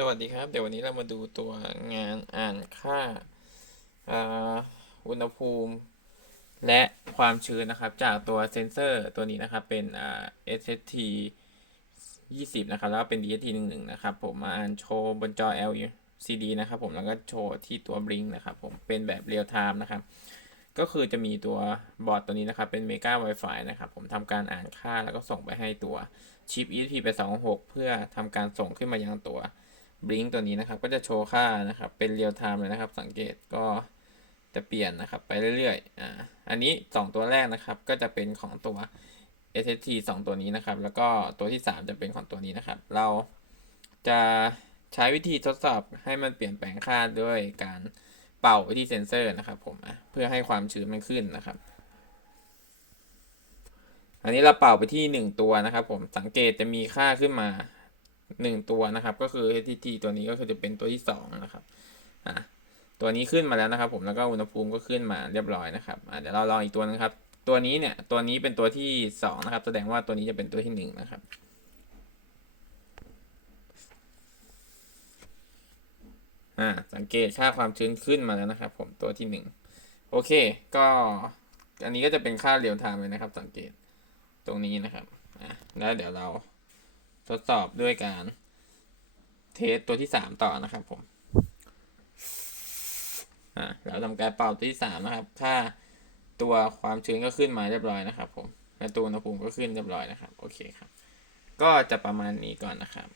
สวัสดีครับ เดี๋ยววันนี้เรามาดูตัวงานอ่านค่าอุณหภูมิ และความชื้นนะครับ จากตัวเซนเซอร์ตัวนี้นะครับ เป็นอ่า SST 20 นะครับ แล้วก็เป็น DST 11 นะครับ ผมมาอ่านโชว์บนจอ LCD นะครับผมแล้วก็โชว์ที่ตัว Blink นะครับ ผมเป็นแบบเรียลไทม์นะครับ ก็คือจะมีตัวบอร์ดตัวนี้นะครับ เป็น Mega Wi-Fi นะครับ ผมทำการอ่านค่าแล้วก็ส่งไปให้ตัวชิป ESP 826เพื่อทำการส่งขึ้นมายังตัว บลิงตัวนี้นะครับก็จะโชว์ค่านะครับเป็นเรียลไทม์เลยนะครับ สังเกตก็จะเปลี่ยนนะครับไปเรื่อยๆอ่าอันนี้ 2 ตัวแรกนะครับก็จะเป็นของตัว SST 2 ตัวนี้นะครับ แล้วก็ตัวที่ 3 จะเป็นของตัวนี้นะครับ เราจะใช้วิธีทดสอบให้มันเปลี่ยนแปลงค่าด้วยการเป่าไปที่เซนเซอร์นะครับผมเพื่อให้ความชื้นมันขึ้นนะครับ อันนี้เราเป่าไปที่ 1 ตัวนะครับ ผมสังเกตจะมีค่าขึ้นมา หนึ่งตัวนะครับ ก็คือ HTT ตัวนี้ก็คือจะเป็นตัวที่สองนะครับอะตัวนี้ขึ้นมาแล้วนะครับ ผมแล้วก็อุณหภูมิก็ขึ้นมาเรียบร้อยนะครับอะเดี๋ยวเราลองอีกตัวนึงครับ ตัวนี้เนี่ยตัวนี้เป็นตัวที่สองนะครับ แสดงว่าตัวนี้จะเป็นตัวที่หนึ่งนะครับอ่าสังเกตค่าความชื้นขึ้นมาแล้วนะครับ ผมตัวที่หนึ่งโอเค ก็อันนี้ก็จะเป็นค่าเรียลไทม์เลยนะครับ สังเกตตรงนี้นะครับอะแล้วเดี๋ยวเรา ทดสอบด้วยการเทสตัวที่สามต่อนะครับผมอ่าเราทำการเป่าตัวที่สามนะครับค่าตัวความชื้นก็ขึ้นมาเรียบร้อยนะครับ ผมและตัวอุณหภูมิก็ขึ้นเรียบร้อยนะครับ โอเคครับ ก็จะประมาณนี้ก่อนนะครับ